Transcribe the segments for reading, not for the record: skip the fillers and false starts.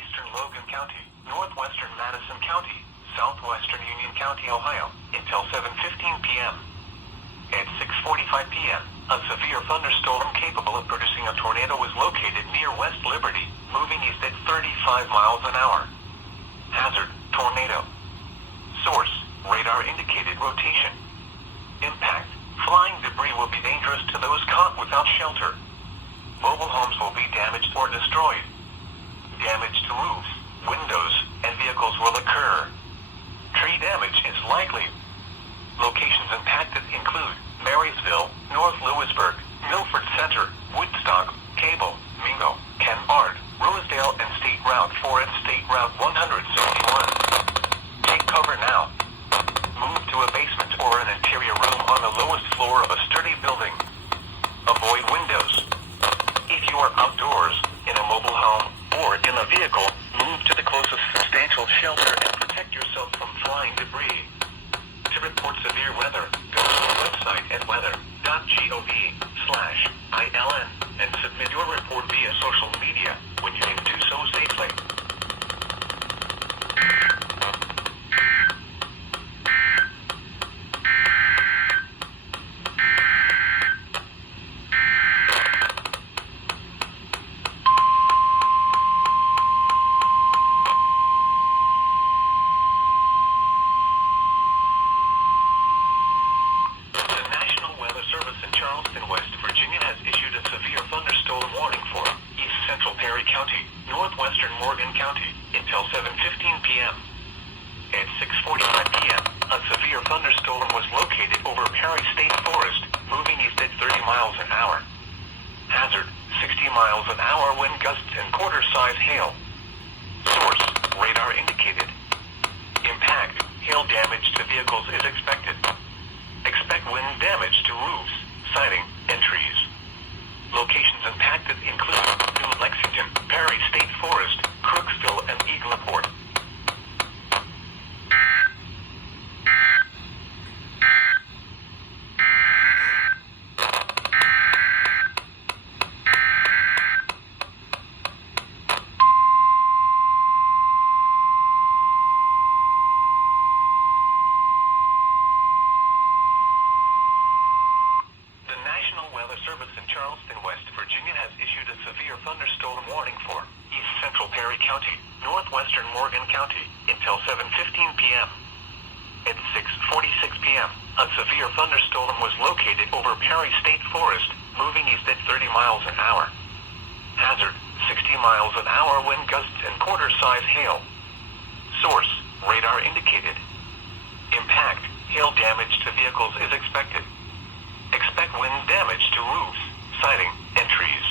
southeastern Logan County, northwestern Madison County, southwestern Union County, Ohio, until 7:15 p.m. At 6:45 p.m., a severe thunderstorm capable of producing a tornado was located near West Liberty, moving east at 35 miles an hour. Hazard: tornado. Source: radar indicated rotation. Impact: flying debris will be dangerous to those caught without shelter. Mobile homes will be damaged or destroyed. Damage to roofs, windows, and vehicles will occur. Tree damage is likely. Locations impacted include Marysville, North Lewisburg, Milford Center, Woodstock, Cable, Mingo, Kennard, Rosedale, and State Route 4 and State Route 171. Take cover now. Move to a basement or an interior room on the lowest floor of a sturdy building. Avoid windows. If you are outdoors, in a mobile home, or in a vehicle, move to the closest substantial shelter and protect yourself from flying debris. To report severe weather, go to our website at weather.gov/ILN and submit your report via social media when you can do so safely. Charleston, West Virginia has issued a severe thunderstorm warning for East Central Perry County, northwestern Morgan County, until 7:15 p.m. At 6:45 p.m., a severe thunderstorm was located over Perry State Forest, moving east at 30 miles an hour. Hazard: 60 miles an hour wind gusts and quarter-size hail. Source: radar indicated. Impact: hail damage to vehicles is expected. Expect wind damage to roofs, siding, and trees. Locations impacted include New Lexington, Perry State Forest, Crooksville, and Eagleport. Service in Charleston, West Virginia has issued a severe thunderstorm warning for East Central Perry County, northwestern Morgan County, until 7:15 p.m. At 6:46 p.m., a severe thunderstorm was located over Perry State Forest, moving east at 30 miles an hour. Hazard: 60 miles an hour wind gusts and quarter-size hail. Source: radar indicated. Impact: hail damage to vehicles is expected. Expect wind damage to roofs, siding, and trees.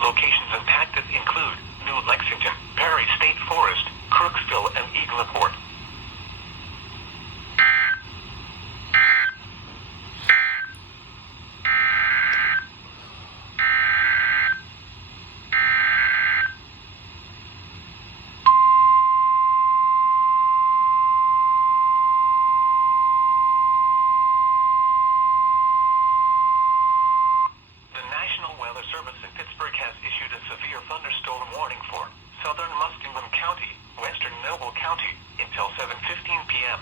Locations impacted include New Lexington, Perry State Forest, Crooksville, and Eagleport. Weather Service in Pittsburgh has issued a severe thunderstorm warning for southern Muskingum County, western Noble County, until 7:15 p.m.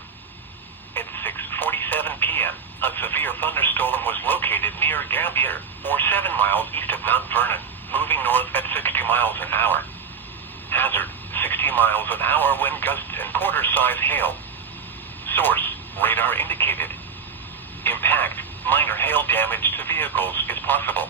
At 6:47 p.m., a severe thunderstorm was located near Gambier, or 7 miles east of Mount Vernon, moving north at 60 miles an hour. Hazard: 60 miles an hour wind gusts and quarter-size hail. Source: radar indicated. Impact: minor hail damage to vehicles is possible.